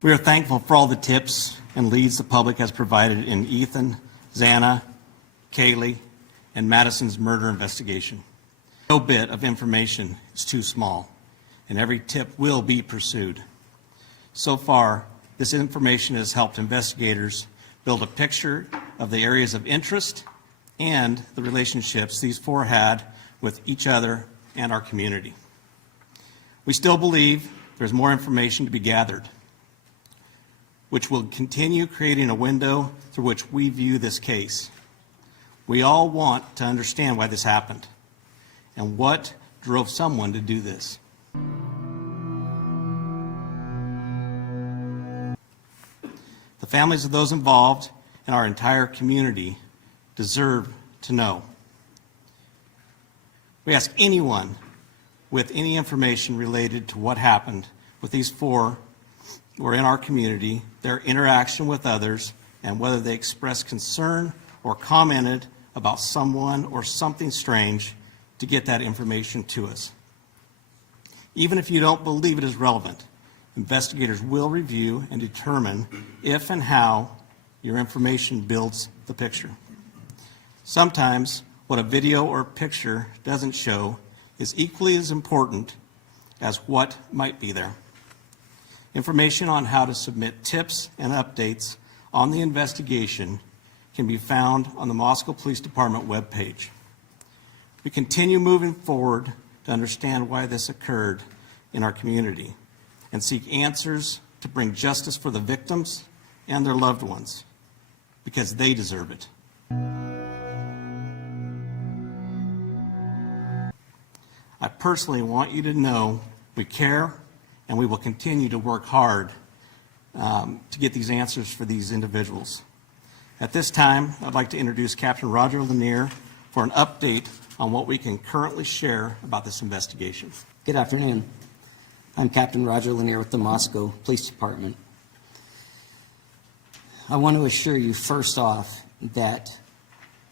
We are thankful for all the tips and leads the public has provided in Ethan, Xana, Kaylee, and Madison's murder investigation. No bit of information is too small, and every tip will be pursued. So far, this information has helped investigators build a picture of the areas of interest and the relationships these four had with each other and our community. We still believe there's more information to be gathered, which will continue creating a window through which we view this case. We all want to understand why this happened and what drove someone to do this. The families of those involved and our entire community deserve to know. We ask anyone with any information related to what happened with these four or in our community, their interaction with others, and whether they expressed concern or commented about someone or something strange, to get that information to us. Even if you don't believe it is relevant, investigators will review and determine if and how your information builds the picture. Sometimes what a video or picture doesn't show is equally as important as what might be there. Information on how to submit tips and updates on the investigation can be found on the Moscow Police Department webpage. We continue moving forward to understand why this occurred in our community and seek answers to bring justice for the victims and their loved ones, because they deserve it. I personally want you to know we care, and we will continue to work hard to get these answers for these individuals. At this time, I'd like to introduce Captain Roger Lanier for an update on what we can currently share about this investigation. Good afternoon. I'm Captain Roger Lanier with the Moscow Police Department. I want to assure you first off that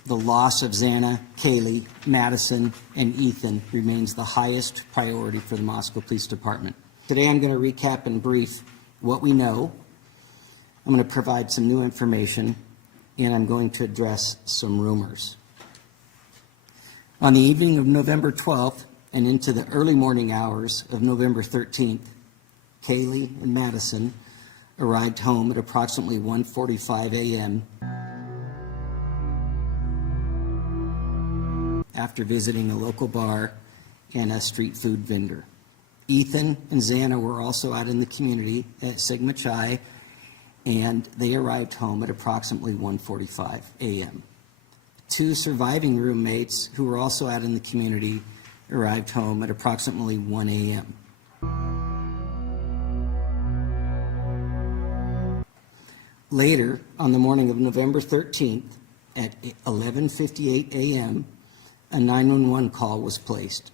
the loss of Xana, Kaylee, Madison, and Ethan remains the highest priority for the Moscow Police Department. Today I'm going to recap and brief what we know. I'm going to provide some new information, and I'm going to address some rumors. On the evening of November 12th and into the early morning hours of November 13th, Kaylee and Madison arrived home at approximately 1:45 a.m. after visiting a local bar and a street food vendor. Ethan and Xana were also out in the community at Sigma Chi, and they arrived home at approximately 1:45 a.m. Two surviving roommates who were also out in the community arrived home at approximately 1 a.m. Later, on the morning of November 13th at 11:58 a.m., a 911 call was placed.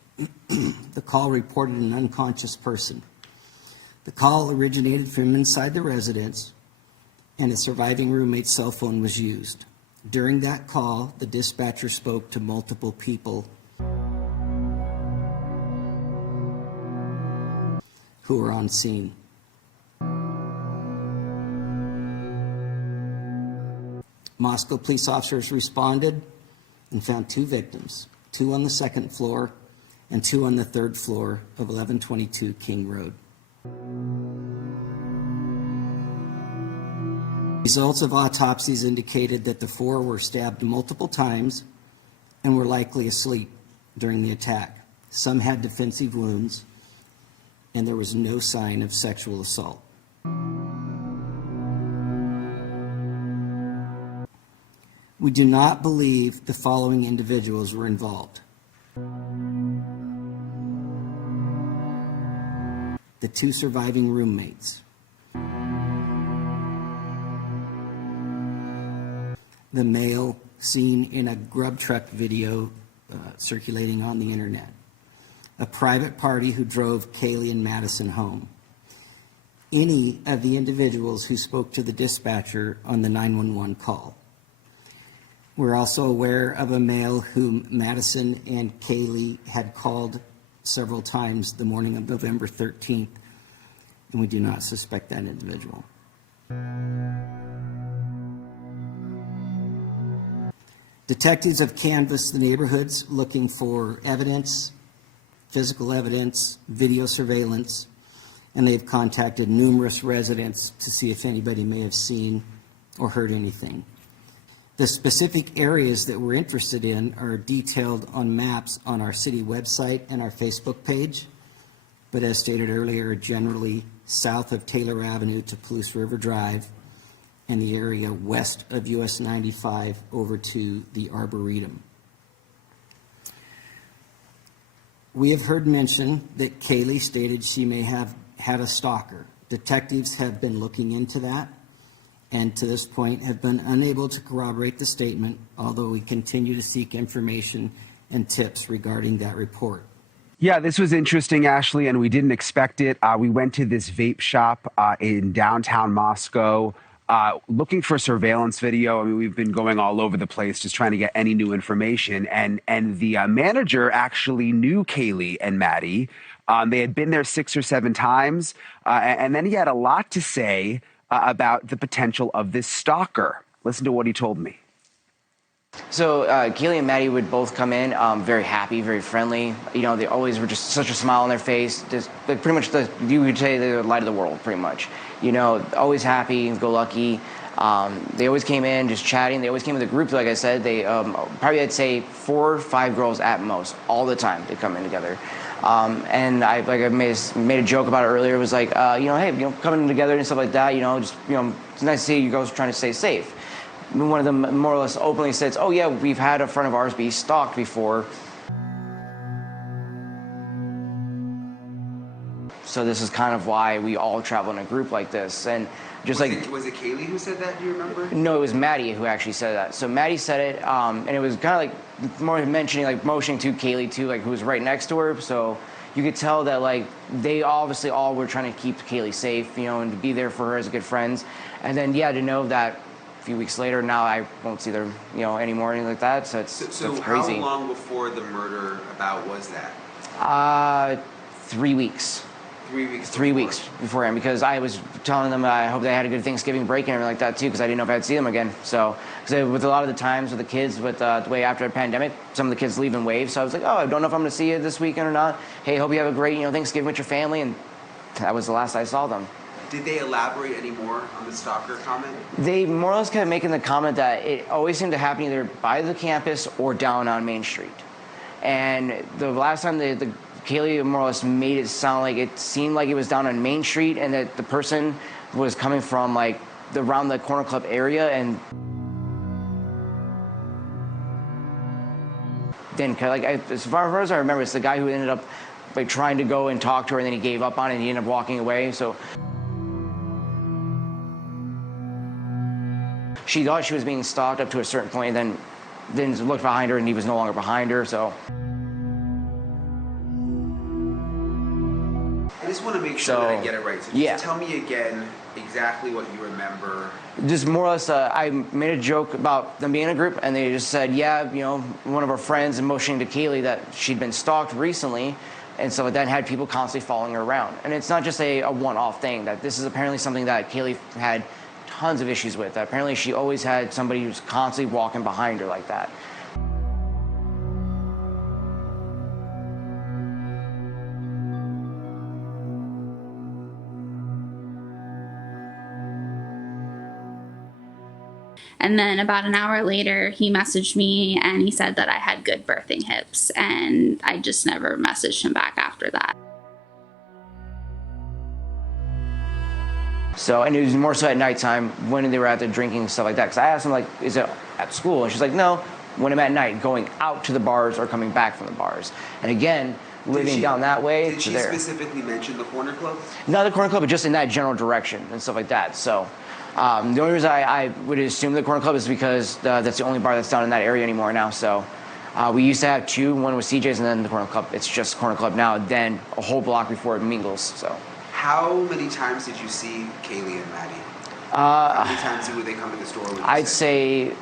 The call reported an unconscious person. The call originated from inside the residence, and a surviving roommate's cell phone was used. During that call, the dispatcher spoke to multiple people who were on scene. Moscow police officers responded and found two victims, two on the second floor and two on the third floor of 1122 King Road. Results of autopsies indicated that the four were stabbed multiple times and were likely asleep during the attack. Some had defensive wounds, and there was no sign of sexual assault. We do not believe the following individuals were involved: the two surviving roommates, the male seen in a grub truck video circulating on the internet, a private party who drove Kaylee and Madison home, any of the individuals who spoke to the dispatcher on the 911 call. We're also aware of a male whom Madison and Kaylee had called several times the morning of November 13th and we do not suspect that individual. Detectives have canvassed the neighborhoods looking for evidence, physical evidence, video surveillance, and they've contacted numerous residents to see if anybody may have seen or heard anything. The specific areas that we're interested in are detailed on maps on our city website and our Facebook page, but as stated earlier, generally south of Taylor Avenue to Palouse River Drive, and the area west of US 95 over to the Arboretum. We have heard mention that Kaylee stated she may have had a stalker. Detectives have been looking into that, and to this point have been unable to corroborate the statement, although we continue to seek information and tips regarding that report. Yeah, this was interesting, Ashley, and we didn't expect it. We went to this vape shop in downtown Moscow looking for surveillance video. I mean, we've been going all over the place just trying to get any new information. And the manager actually knew Kaylee and Maddie. They had been there 6 or 7 times. And then he had a lot to say about the potential of this stalker. Listen to what he told me. So Kaylee and Maddie would both come in very happy, very friendly. You know, they always were just such a smile on their face. Just like pretty much you would say they're the light of the world, pretty much. You know, always happy, go lucky. They always came in just chatting. They always came with a group, like I said. They probably, I'd say, 4 or 5 girls at most, all the time. They come in together. And I made a joke about it earlier. It was like, you know, hey, you know, coming together and stuff like that. You know, just it's nice to see you girls trying to stay safe. One of them more or less openly says, oh yeah, we've had a friend of ours be stalked before. So this is kind of why we all travel in a group like this. And just was it Kaylee who said that? Do you remember? No, it was Maddie who actually said that. So Maddie said it, and it was kind of like more mentioning, like motioning to Kaylee too, like who was right next to her. So you could tell that like they obviously all were trying to keep Kaylee safe, you know, and to be there for her as good friends. And then yeah, to know that a few weeks later, now I won't see them, you know, anymore or anything like that. So it's crazy. How long before the murder about was that? 3 weeks. 3 weeks. 3 weeks beforehand, because I was telling them I hope they had a good Thanksgiving break and everything like that too, because I didn't know if I'd see them again. So, because with a lot of the times with the kids, with the way after the pandemic, some of the kids leave in waves. So I was like, oh, I don't know if I'm going to see you this weekend or not. Hey, hope you have a great, you know, Thanksgiving with your family. And that was the last I saw them. Did they elaborate any more on the stalker comment? They more or less kept making the comment that it always seemed to happen either by the campus or down on Main Street. And the last time the Kaylee more or less made it sound like it seemed like it was down on Main Street, and that the person was coming from like around the Corner Club area, and then like as far as I remember, it's the guy who ended up like trying to go and talk to her, and then he gave up on it and he ended up walking away. So she thought she was being stalked up to a certain point, and then looked behind her and he was no longer behind her. So I just want to make sure that I get it right. So just tell me again exactly what you remember. Just more or less, I made a joke about them being in a group, and they just said, yeah, you know, one of our friends motioning to Kaylee that she'd been stalked recently, and so then had people constantly following her around. And it's not just a one-off thing, that this is apparently something that Kaylee had tons of issues with. Apparently she always had somebody who's constantly walking behind her like that. And then about an hour later, he messaged me and he said that I had good birthing hips, and I just never messaged him back after that. So, and it was more so at nighttime when they were out there drinking and stuff like that. Because I asked him, like, is it at school? And she's like, no, when I'm at night, going out to the bars or coming back from the bars. And again, living down that way. Did she specifically mention the Corner Club? Not the Corner Club, but just in that general direction and stuff like that. So the only reason I would assume the Corner Club is because that's the only bar that's down in that area anymore now. So we used to have 2. One was CJ's and then the Corner Club. It's just Corner Club now, then a whole block before it mingles. So. How many times did you see Kaylee and Maddie? How many times would they come to the store? I'd say,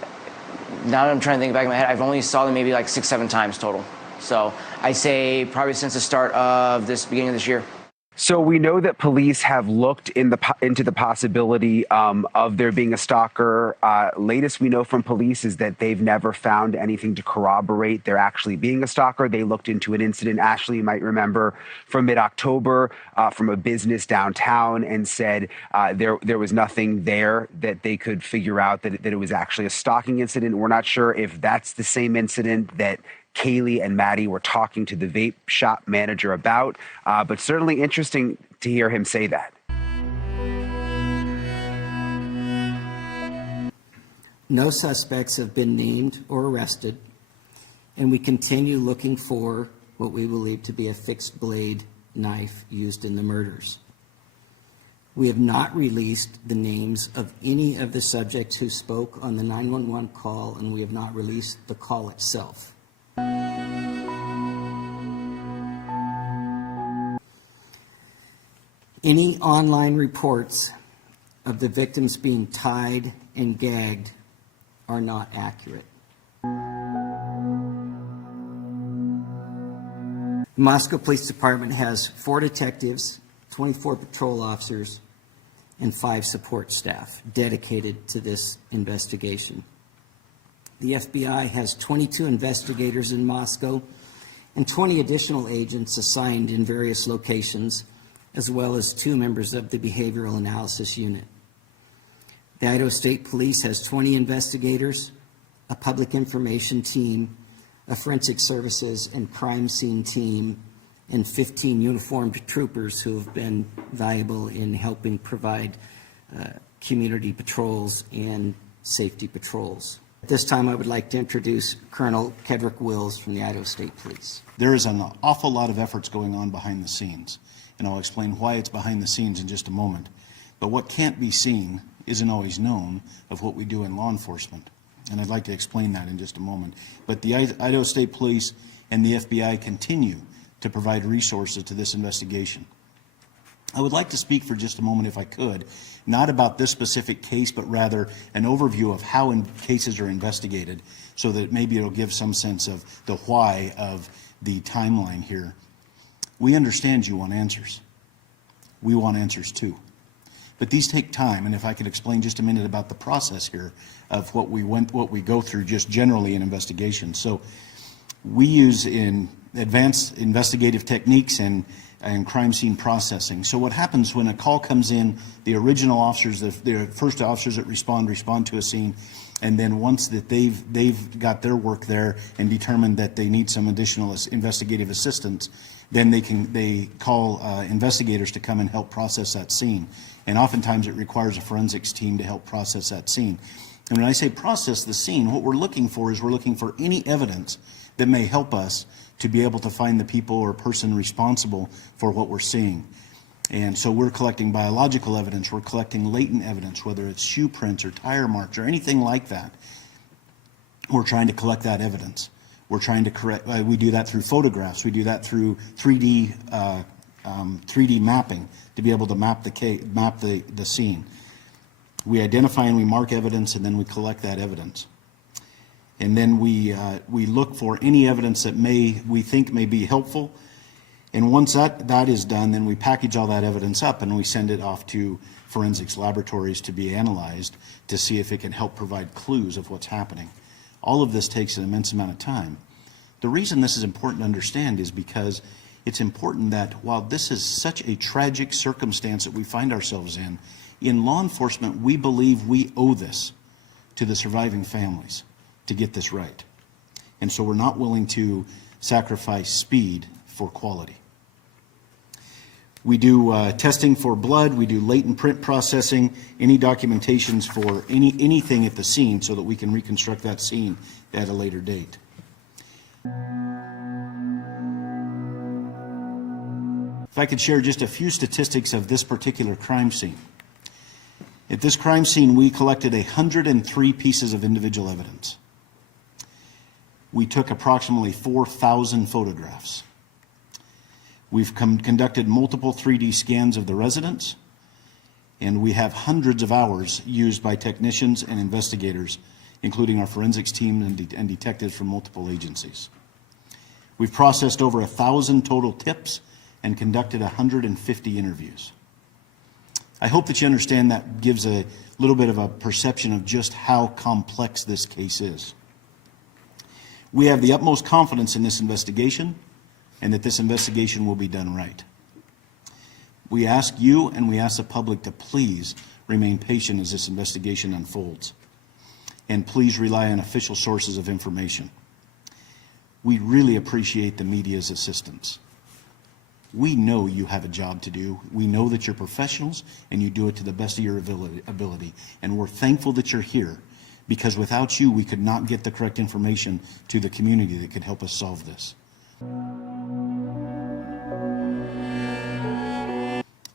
now that I'm trying to think back in my head, I've only saw them maybe like 6, 7 times total. So I'd say probably since the start of this beginning of this year. So we know that police have looked into the possibility of there being a stalker. Latest we know from police is that they've never found anything to corroborate there actually being a stalker. They looked into an incident, Ashley, you might remember, from mid-October from a business downtown, and said there was nothing there that they could figure out that it was actually a stalking incident. We're not sure if that's the same incident that Kaylee and Maddie were talking to the vape shop manager about, but certainly interesting to hear him say that. No suspects have been named or arrested, and we continue looking for what we believe to be a fixed blade knife used in the murders. We have not released the names of any of the subjects who spoke on the 911 call, and we have not released the call itself. Any online reports of the victims being tied and gagged are not accurate. The Moscow Police Department has 4 detectives, 24 patrol officers, and 5 support staff dedicated to this investigation. The FBI has 22 investigators in Moscow and 20 additional agents assigned in various locations, as well as 2 members of the Behavioral Analysis Unit. The Idaho State Police has 20 investigators, a public information team, a forensic services and crime scene team, and 15 uniformed troopers who have been valuable in helping provide community patrols and safety patrols. At this time, I would like to introduce Colonel Kedrick Wills from the Idaho State Police. There is an awful lot of efforts going on behind the scenes, and I'll explain why it's behind the scenes in just a moment. But what can't be seen isn't always known of what we do in law enforcement, and I'd like to explain that in just a moment. But the Idaho State Police and the FBI continue to provide resources to this investigation. I would like to speak for just a moment, if I could, not about this specific case, but rather an overview of how cases are investigated, so that maybe it'll give some sense of the why of the timeline here. We understand you want answers. We want answers too. But these take time, and if I could explain just a minute about the process here of what we go through just generally in investigations. So we use in advanced investigative techniques and crime scene processing. So what happens when a call comes in, the original officers, the first officers that respond to a scene, and then once that they've got their work there and determined that they need some additional investigative assistance, then they call investigators to come and help process that scene. And oftentimes it requires a forensics team to help process that scene. And when I say process the scene, what we're looking for is we're looking for any evidence that may help us to be able to find the people or person responsible for what we're seeing. And so we're collecting biological evidence, we're collecting latent evidence, whether it's shoe prints or tire marks or anything like that. We're trying to collect that evidence. We're trying to we do that through photographs, we do that through 3D mapping to be able to map the scene. We identify and we mark evidence, and then we collect that evidence. And then we look for any evidence that we think may be helpful. And once that is done, then we package all that evidence up and we send it off to forensics laboratories to be analyzed to see if it can help provide clues of what's happening. All of this takes an immense amount of time. The reason this is important to understand is because it's important that while this is such a tragic circumstance that we find ourselves in law enforcement, we believe we owe this to the surviving families to get this right. And so we're not willing to sacrifice speed for quality. We do testing for blood, we do latent print processing, any documentations for anything at the scene so that we can reconstruct that scene at a later date. If I could share just a few statistics of this particular crime scene. At this crime scene, we collected 103 pieces of individual evidence. We took approximately 4,000 photographs. We've conducted multiple 3D scans of the residence, and we have hundreds of hours used by technicians and investigators, including our forensics team and detectives from multiple agencies. We've processed over 1,000 total tips and conducted 150 interviews. I hope that you understand that gives a little bit of a perception of just how complex this case is. We have the utmost confidence in this investigation and that this investigation will be done right. We ask you and we ask the public to please remain patient as this investigation unfolds. And please rely on official sources of information. We really appreciate the media's assistance. We know you have a job to do. We know that you're professionals and you do it to the best of your ability. And we're thankful that you're here, because without you, we could not get the correct information to the community that could help us solve this.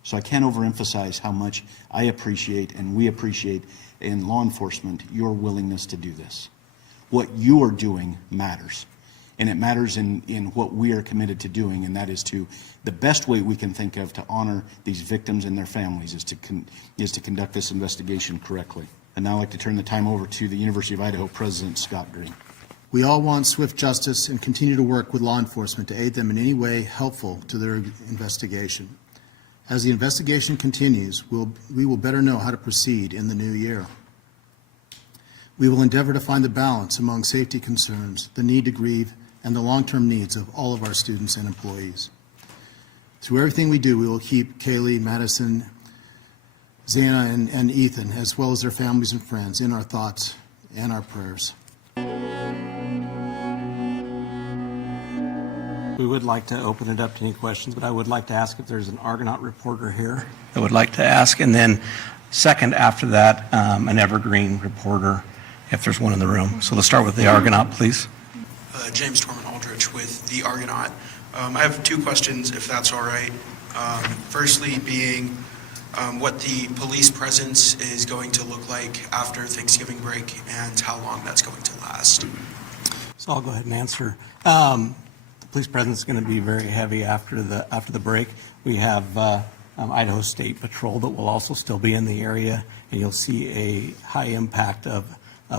So I can't overemphasize how much I appreciate and we appreciate in law enforcement your willingness to do this. What you are doing matters. And it matters in what we are committed to doing, and that is to, the best way we can think of to honor these victims and their families is to conduct this investigation correctly. And now I'd like to turn the time over to the University of Idaho President Scott Green. We all want swift justice and continue to work with law enforcement to aid them in any way helpful to their investigation. As the investigation continues, we will better know how to proceed in the new year. We will endeavor to find the balance among safety concerns, the need to grieve, and the long-term needs of all of our students and employees. Through everything we do, we will keep Kaylee, Madison, Xana, and Ethan, as well as their families and friends, in our thoughts and our prayers. We would like to open it up to any questions, but I would like to ask if there's an Argonaut reporter here that would like to ask. And then second after that, an Evergreen reporter, if there's one in the room. So let's start with the Argonaut, please. James Torman Aldrich with the Argonaut. I have two questions, if that's all right. Firstly being what the police presence is going to look like after Thanksgiving break and how long that's going to last. So I'll go ahead and answer. The police presence is going to be very heavy after the break. We have Idaho State Patrol that will also still be in the area, and you'll see a high impact of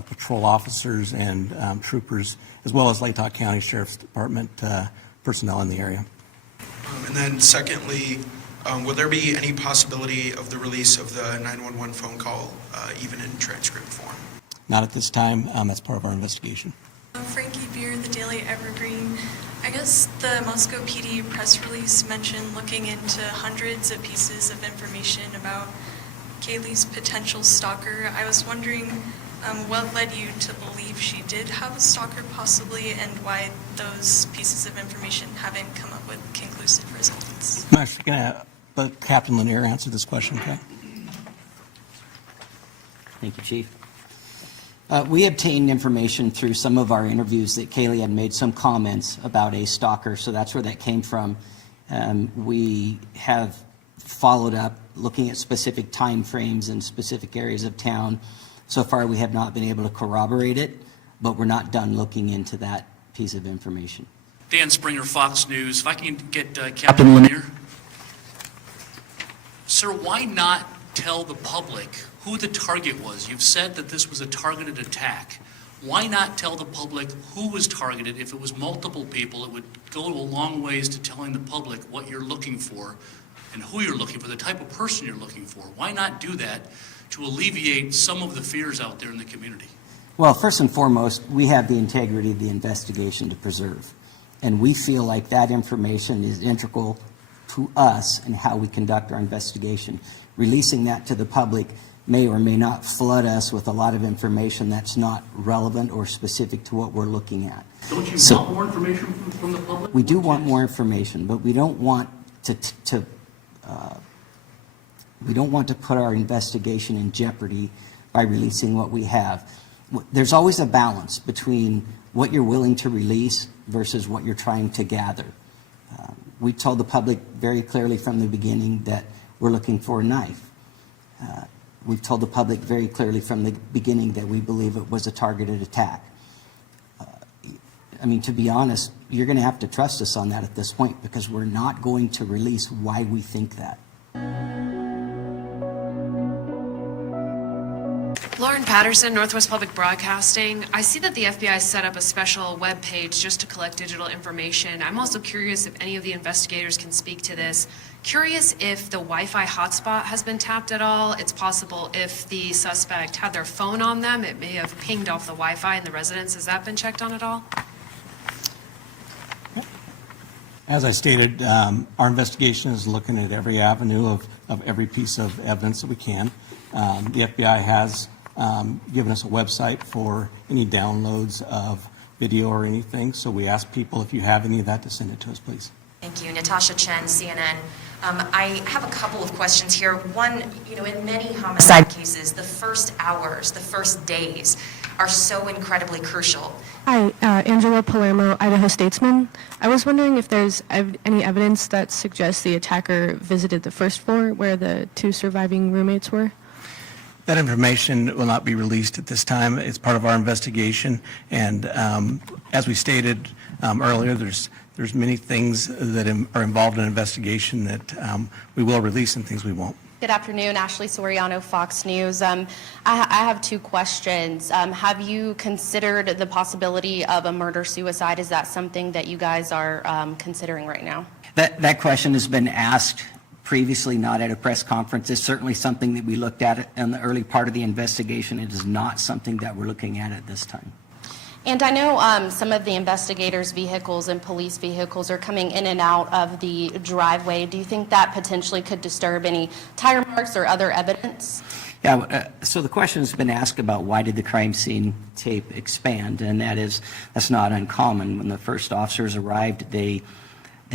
patrol officers and troopers, as well as Latah County Sheriff's Department personnel in the area. And then secondly, will there be any possibility of the release of the 911 phone call, even in transcript form? Not at this time. That's part of our investigation. Frankie Beer, the Daily Evergreen. I guess the Moscow PD press release mentioned looking into hundreds of pieces of information about Kaylee's potential stalker. I was wondering what led you to believe she did have a stalker possibly, and why those pieces of information haven't come up with conclusive results. I'm actually going to let Captain Lanier answer this question, okay? Thank you, Chief. We obtained information through some of our interviews that Kaylee had made some comments about a stalker, so that's where that came from. We have followed up looking at specific time frames in specific areas of town. So far, we have not been able to corroborate it, but we're not done looking into that piece of information. Dan Springer, Fox News. If I can get Captain Lanier. Sir, why not tell the public who the target was? You've said that this was a targeted attack. Why not tell the public who was targeted? If it was multiple people, it would go a long ways to telling the public what you're looking for and who you're looking for, the type of person you're looking for. Why not do that to alleviate some of the fears out there in the community? Well, first and foremost, we have the integrity of the investigation to preserve. And we feel like that information is integral to us and how we conduct our investigation. Releasing that to the public may or may not flood us with a lot of information that's not relevant or specific to what we're looking at. Don't you want more information from the public? We do want more information, but we don't want to put our investigation in jeopardy by releasing what we have. There's always a balance between what you're willing to release versus what you're trying to gather. We told the public very clearly from the beginning that we're looking for a knife. We've told the public very clearly from the beginning that we believe it was a targeted attack. I mean, to be honest, you're going to have to trust us on that at this point, because we're not going to release why we think that. Lauren Patterson, Northwest Public Broadcasting. I see that the FBI set up a special web page just to collect digital information. I'm also curious if any of the investigators can speak to this. Curious if the Wi-Fi hotspot has been tapped at all. It's possible if the suspect had their phone on them, it may have pinged off the Wi-Fi in the residence. Has that been checked on at all? As I stated, our investigation is looking at every avenue of every piece of evidence that we can. The FBI has given us a website for any downloads of video or anything, so we ask people if you have any of that to send it to us, please. Thank you. Natasha Chen, CNN. I have a couple of questions here. One, in many homicide cases, the first hours, the first days are so incredibly crucial. Hi, Angela Palermo, Idaho Statesman. I was wondering if there's any evidence that suggests the attacker visited the first floor where the 2 surviving roommates were. That information will not be released at this time. It's part of our investigation, and as we stated earlier, there's many things that are involved in an investigation that we will release and things we won't. Good afternoon, Ashley Soriano, Fox News. I have 2 questions. Have you considered the possibility of a murder-suicide? Is that something that you guys are considering right now? That question has been asked previously, not at a press conference. It's certainly something that we looked at in the early part of the investigation. It is not something that we're looking at this time. And I know some of the investigators' vehicles and police vehicles are coming in and out of the driveway. Do you think that potentially could disturb any tire marks or other evidence? Yeah, so the question has been asked about why did the crime scene tape expand, and that's not uncommon. When the first officers arrived, they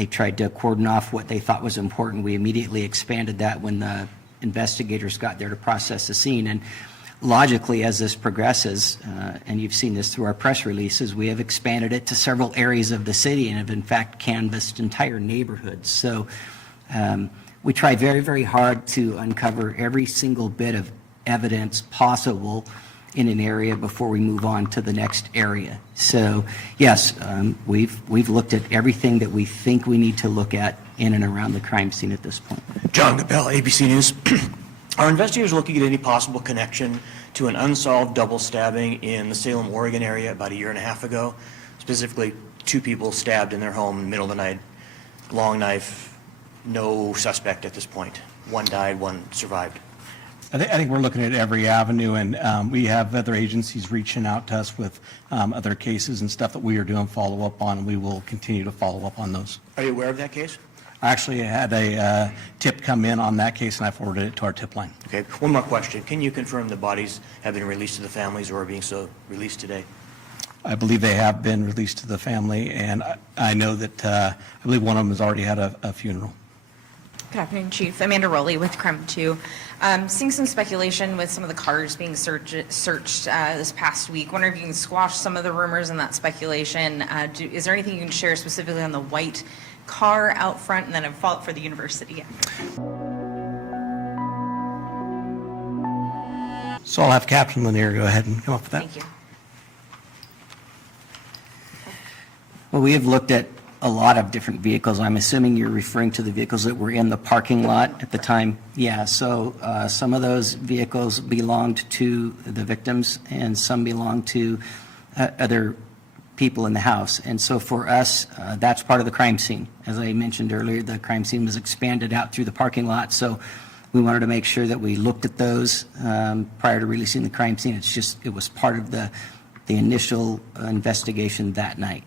tried to cordon off what they thought was important. We immediately expanded that when the investigators got there to process the scene. And logically, as this progresses, and you've seen this through our press releases, we have expanded it to several areas of the city and have in fact canvassed entire neighborhoods. So we try very, very hard to uncover every single bit of evidence possible in an area before we move on to the next area. So yes, we've looked at everything that we think we need to look at in and around the crime scene at this point. John Gabell, ABC News. Are investigators looking at any possible connection to an unsolved double stabbing in the Salem, Oregon area about 1.5 years ago? Specifically, 2 people stabbed in their home in the middle of the night. Long knife, no suspect at this point. One died, one survived. I think we're looking at every avenue, and we have other agencies reaching out to us with other cases and stuff that we are doing follow-up on, and we will continue to follow up on those. Are you aware of that case? Actually, I had a tip come in on that case, and I forwarded it to our tip line. Okay, one more question. Can you confirm the bodies have been released to the families or are being so released today? I believe they have been released to the family, and I know that I believe one of them has already had a funeral. Good afternoon, Chief. Amanda Rowley with Crime 2. Seeing some speculation with some of the cars being searched this past week. Wondering if you can squash some of the rumors and that speculation. Is there anything you can share specifically on the white car out front, and then a follow-up for the university? So I'll have Captain Lanier go ahead and come up with that. Thank you. Well, we have looked at a lot of different vehicles. I'm assuming you're referring to the vehicles that were in the parking lot at the time. Yeah, so some of those vehicles belonged to the victims and some belonged to other people in the house. And so for us, that's part of the crime scene. As I mentioned earlier, the crime scene was expanded out through the parking lot. So we wanted to make sure that we looked at those prior to releasing the crime scene. It was part of the initial investigation that night.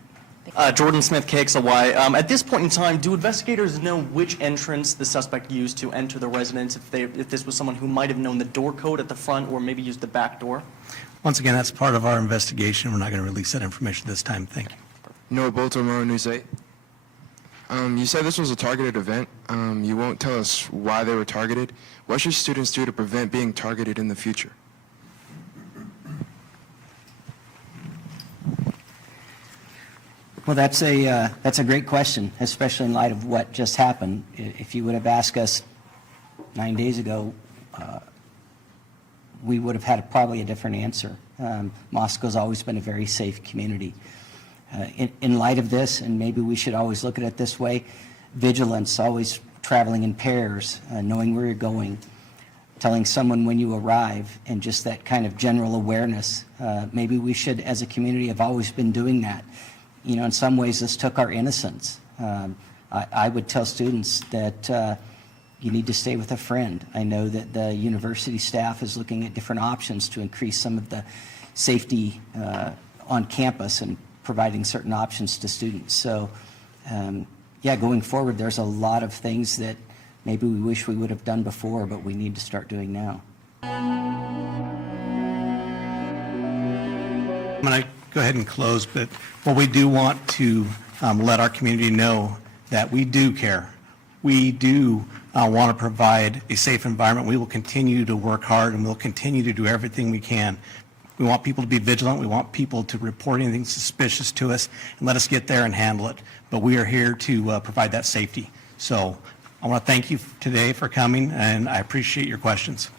Jordan Smith, KXLY. At this point in time, do investigators know which entrance the suspect used to enter the residence, if this was someone who might have known the door code at the front or maybe used the back door? Once again, that's part of our investigation. We're not going to release that information this time. Thank you. Noah Baltimore, News 8. You said this was a targeted event. You won't tell us why they were targeted. What should students do to prevent being targeted in the future? Well, that's a great question, especially in light of what just happened. If you would have asked us 9 days ago, we would have had probably a different answer. Moscow's always been a very safe community. In light of this, and maybe we should always look at it this way, vigilance, always traveling in pairs, knowing where you're going, telling someone when you arrive, and just that kind of general awareness. Maybe we should, as a community, have always been doing that. You know, in some ways, this took our innocence. I would tell students that you need to stay with a friend. I know that the university staff is looking at different options to increase some of the safety on campus and providing certain options to students. So, yeah, going forward, there's a lot of things that maybe we wish we would have done before, but we need to start doing now. I'm going to go ahead and close, but what we do want to let our community know that we do care. We do want to provide a safe environment. We will continue to work hard, and we'll continue to do everything we can. We want people to be vigilant. We want people to report anything suspicious to us and let us get there and handle it. But we are here to provide that safety. So I want to thank you today for coming, and I appreciate your questions.